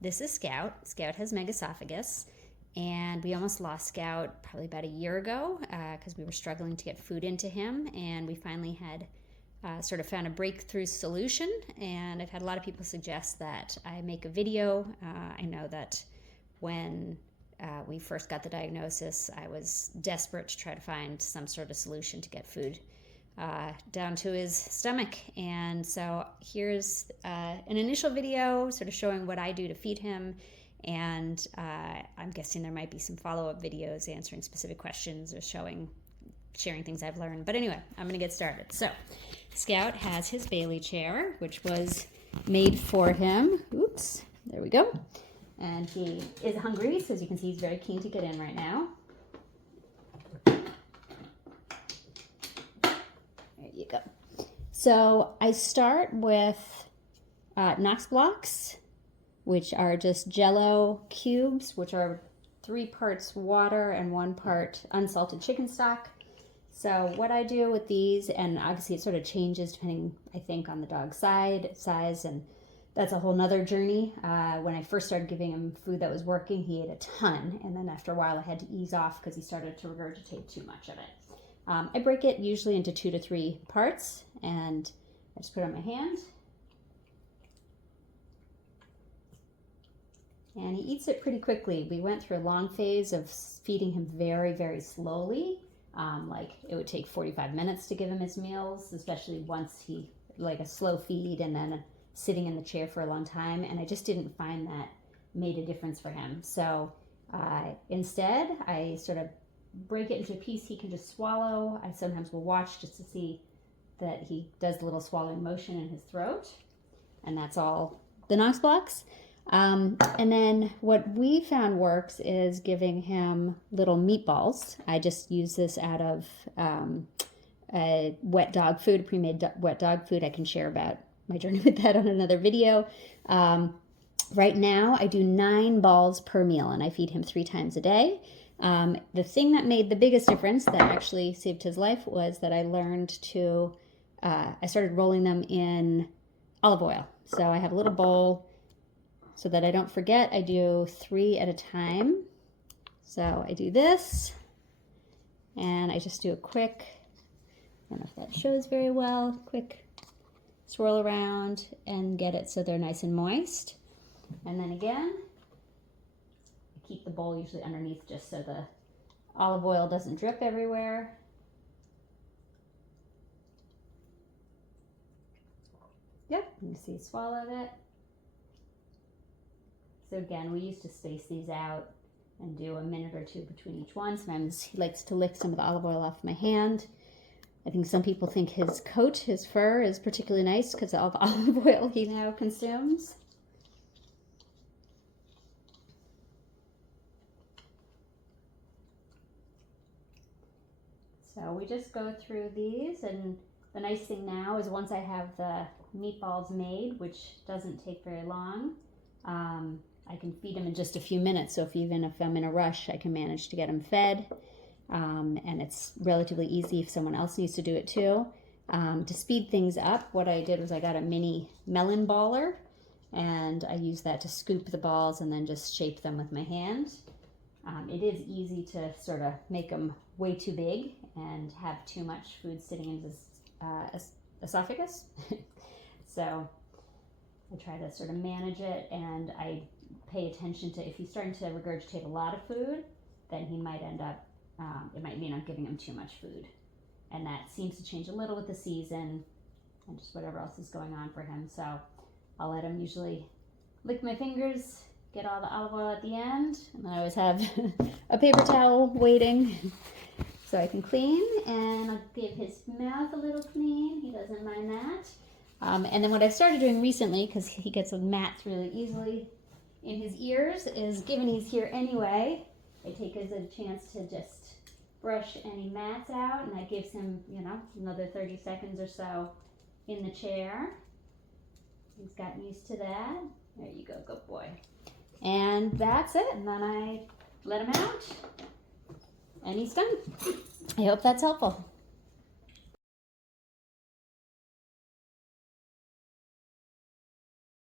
this is Scout. Scout has Megaesophagus, and we almost lost Scout probably about a year ago because we were struggling to get food into him, and we finally had sort of found a breakthrough solution. And I've had a lot of people suggest that I make a video. I know that when we first got the diagnosis, I was desperate to try to find some sort of solution to get food down to his stomach. And so here's an initial video sort of showing what I do to feed him. And I'm guessing there might be some follow-up videos answering specific questions or sharing things I've learned. But anyway, I'm going to get started. So Scout has his Bailey chair, which was made for him. Oops, there we go. And he is hungry, so as you can see, he's very keen to get in right now. There you go. So I start with Knox blocks, which are just Jell-O cubes, which are 3 parts water and 1 part unsalted chicken stock. So what I do with these, and obviously it sort of changes depending, I think, on the dog's size, and that's a whole nother journey. When I first started giving him food that was working, he ate a ton, and then after a while I had to ease off because he started to regurgitate too much of it. I break it usually into 2 to 3 parts, and I just put it on my hand. And he eats it pretty quickly. We went through a long phase of feeding him very, very slowly. Like it would take 45 minutes to give him his meals, especially once he, like a slow feed and then sitting in the chair for a long time. And I just didn't find that made a difference for him. So instead, I sort of break it into a piece he can just swallow. I sometimes will watch just to see that he does the little swallowing motion in his throat. And that's all the Knox blocks. And then what we found works is giving him little meatballs. I just use this out of wet dog food, pre-made wet dog food. I can share about my journey with that on another video. Right now, I do 9 balls per meal, and I feed him 3 times a day. The thing that made the biggest difference that actually saved his life was that I learned to, I started rolling them in olive oil. So I have a little bowl. So that I don't forget, I do 3 at a time. So I do this, and I just do a quick, I don't know if that shows very well, quick swirl around and get it so they're nice and moist. And then again, I keep the bowl usually underneath just so the olive oil doesn't drip everywhere. Yep, you can see swallowed it. So again, we used to space these out and do a minute or 2 between each one. Sometimes he likes to lick some of the olive oil off my hand. I think some people think his coat, his fur, is particularly nice because of all the olive oil he now consumes. So we just go through these, and the nice thing now is once I have the meatballs made, which doesn't take very long, I can feed him in just a few minutes. So even if I'm in a rush, I can manage to get him fed. And it's relatively easy if someone else needs to do it too. To speed things up, what I did was I got a mini melon baller, and I use that to scoop the balls and then just shape them with my hand. It is easy to sort of make them way too big and have too much food sitting in his esophagus. So I try to sort of manage it, and I pay attention to if he's starting to regurgitate a lot of food, then he might end up, it might mean I'm giving him too much food. And that seems to change a little with the season and just whatever else is going on for him. So I'll let him usually lick my fingers, get all the olive oil at the end, and then I always have a paper towel waiting so I can clean, and I'll give his mouth a little clean. He doesn't mind that. And then what I've started doing recently, because he gets mats really easily in his ears, is given he's here anyway, I take it as a chance to just brush any mats out, and that gives him, you know, another 30 seconds or so in the chair. He's gotten used to that. There you go, good boy. And that's it, and then I let him out, and he's done. I hope that's helpful.